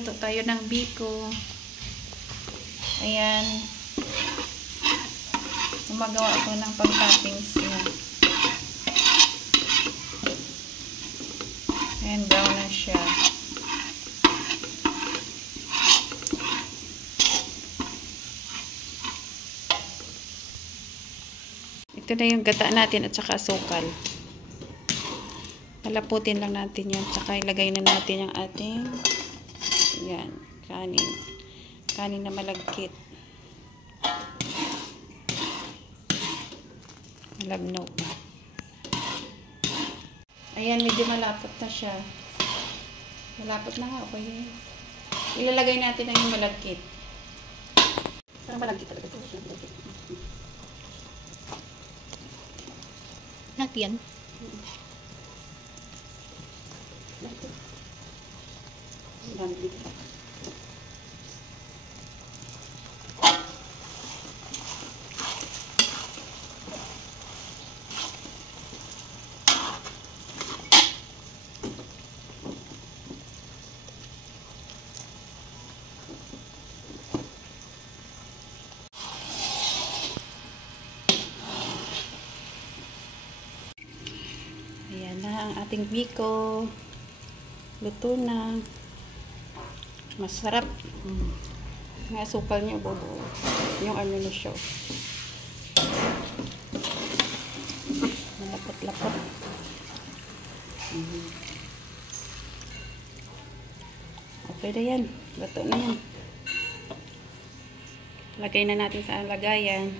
Magluluto tayo ng biko. Ayan. Gumagawa ako ng pang-toppings niya. Ayan, brown na siya. Ito na yung gata natin at saka asukal. Palaputin lang natin yan. Saka ilagay na natin yung ating yan, kanin. Kanin na malagkit. Malabnaw pa. Ayan, medyo malapot na siya. Malapot na nga. Okay. Ilalagay natin na yung malagkit. Parang malagkit talaga ito. Natin. Ayan na ang ating biko. Luto na. Masarap. Ang asukal niya buo. Yung ano na siya. Malapot-lapot. Okay na yan. Luto na yan. Lagay na natin sa lagayan.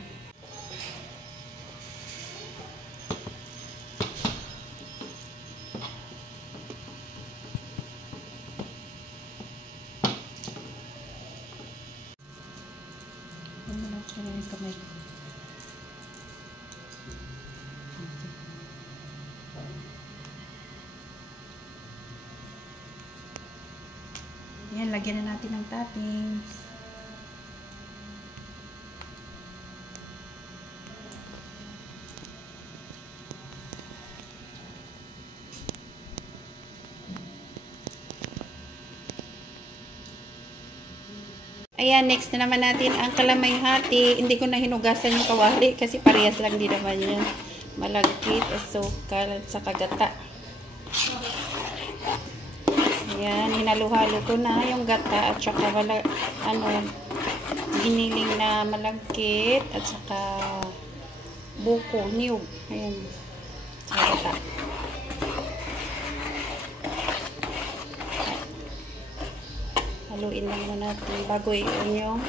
Kamay. Yan, lagyan na natin ng toppings. Ayan, next na naman natin ang kalamayhati. Hindi ko na hinugasan yung kawali kasi parehas lang din naman yan. Malagkit, asukal, at saka gata. Ayan, hinalo-halo ko na yung gata at saka giniling na malagkit at saka buko, niyog. Ayan, saka gata. Haluin lang muna natin bago i-on yung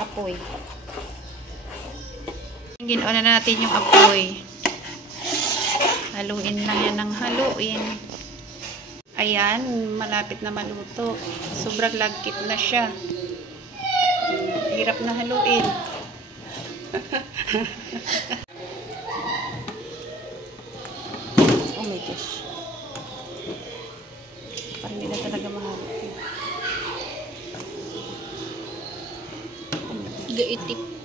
apoy. Gin-on na natin yung apoy. Haluin lang yan ng haluin. Ayan, malapit na maluto. Sobrang lagkit na siya. Hirap na haluin. Oh my gosh. Parang hindi na talaga mahalo. Gaitip.